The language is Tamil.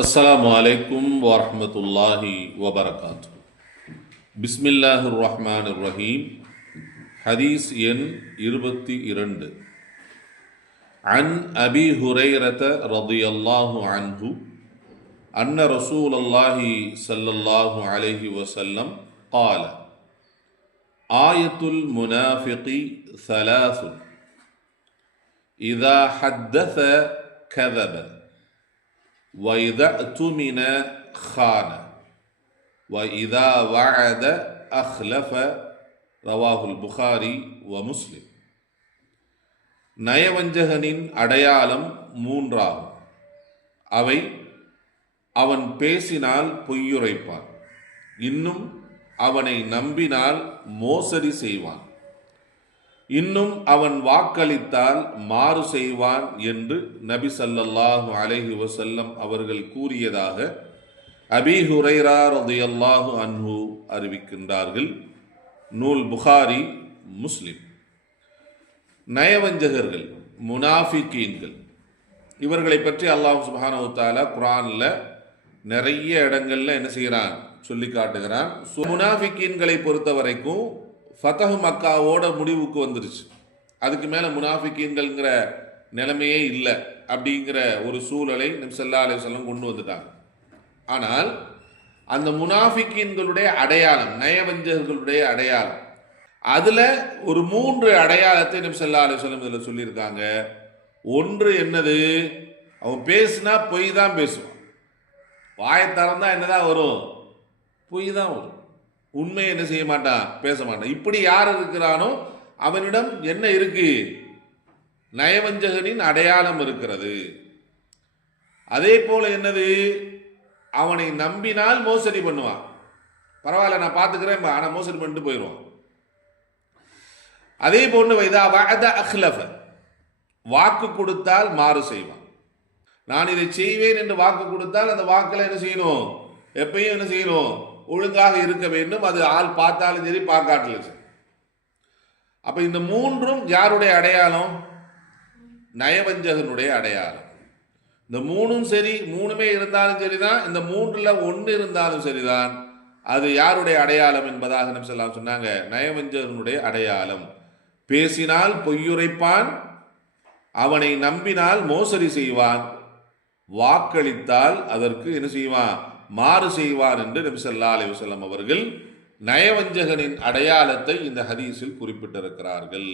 அஸ்ஸலாமு அலைக்கும் வரஹ்மத்துல்லாஹி வபரகாத்து. பிஸ்மில்லாஹிர் ரஹ்மானிர் ரஹீம். ஹதீஸ் எண் 22. அன் அபி ஹுரைரத ரலியல்லாஹு அன்ஹு அன்ன ரசூலல்லாஹி ஸல்லல்லாஹு அலைஹி வஸல்லம் قال ஆயத்துல் முனாஃபிகி ثلاث إذا حدث كذب وَإِذَا اؤْتُمِنَ خَانَ وَإِذَا وَعَدَ أَخْلَفَ ரவாஹுல் புகாரி வ முஸ்லிம். நயவஞ்சகனின் அடையாளம் மூன்றாகும். அவை அவன் பேசினால் பொய்யுரைப்பான், இன்னும் அவனை நம்பினால் மோசடி செய்வான், இன்னும் அவன் வாக்களித்தால் மாறு செய்வான் என்று நபி ஸல்லல்லாஹு அலைஹி வஸல்லம் அவர்கள் கூறியதாக அபீ ஹுரைரா ரலியல்லாஹு அன்ஹு அறிவிக்கின்றார்கள். நூல் புகாரி, முஸ்லிம். நயவஞ்சகர்கள், முனாஃபிகீன்கள், இவர்களை பற்றி அல்லாஹ் சுப்ஹானஹு வ தஆலா குர்ஆன்ல நிறைய இடங்கள்ல என்ன செய்கிறான், சொல்லி காட்டுகிறான். முனாஃபிகீன்களை பொறுத்த வரைக்கும் ஃபதஹ் மக்காவோட முடிவுக்கு வந்துருச்சு. அதுக்கு மேலே முனாஃபிகீன்கள்ங்கிற நிலைமையே இல்லை அப்படிங்கிற ஒரு சூழலை நபி ஸல்லல்லாஹு அலைஹி வஸல்லம் கொண்டு வந்துட்டாங்க. ஆனால் அந்த முனாஃபிகீன்களுடைய அடையாளம், நயவஞ்சகர்களுடைய அடையாளம், அதில் ஒரு 3 அடையாளத்தை நபி ஸல்லல்லாஹு அலைஹி வஸல்லம் இதில் சொல்லியிருக்காங்க. ஒன்று என்னது? அவன் பேசினா பொய் தான் பேசுவான். வாயை திறந்தா என்னதான் வரும்? பொய் தான் வரும். உண்மையை என்ன செய்ய மாட்டான், பேச மாட்டான். இப்படி யார் இருக்கிறானோ அவனிடம் என்ன இருக்கு? நயவஞ்சகனின் அடையாளம் இருக்கிறது. அதே போல என்னது? அவனை நம்பினால் மோசடி பண்ணுவான். பரவாயில்ல, நான் பார்த்துக்கிறேன், ஆனால் மோசடி பண்ணிட்டு போயிடுவான். அதே போன்று வைதா வஅத அஹ்லஃப, வாக்கு கொடுத்தால் மாறு செய்வான். நான் இதை செய்வேன் என்று வாக்கு கொடுத்தால் அந்த வாக்கில் என்ன செய்யணும்? எப்பயும் என்ன செய்யணும்? ஒழுங்காக இருக்க வேண்டும். அது ஆள் பார்த்தாலும் சரி, பார்க்காட்டிலும் சரி. அப்ப இந்த மூன்றும் யாருடைய அடையாளம்? நயவஞ்சகனுடைய அடையாளம். இந்த மூணும் சரி, மூணுமே இருந்தாலும் சரிதான், இந்த மூன்றுல ஒன்று இருந்தாலும் சரிதான், அது யாருடைய அடையாளம் என்பதாக நபி ஸல்லல்லாஹு அலைஹி வஸல்லம் சொன்னாங்க. நயவஞ்சகனுடைய அடையாளம். பேசினால் பொய்யுரைப்பான், அவனை நம்பினால் மோசடி செய்வான், வாக்களித்தால் அதற்கு என்ன செய்வான்? மாறு செய்வார் என்று நபி ஸல்லல்லாஹு அலைஹி வஸல்லம் அவர்கள் நயவஞ்சகனின் அடையாளத்தை இந்த ஹதீஸில் குறிப்பிட்டிருக்கிறார்கள்.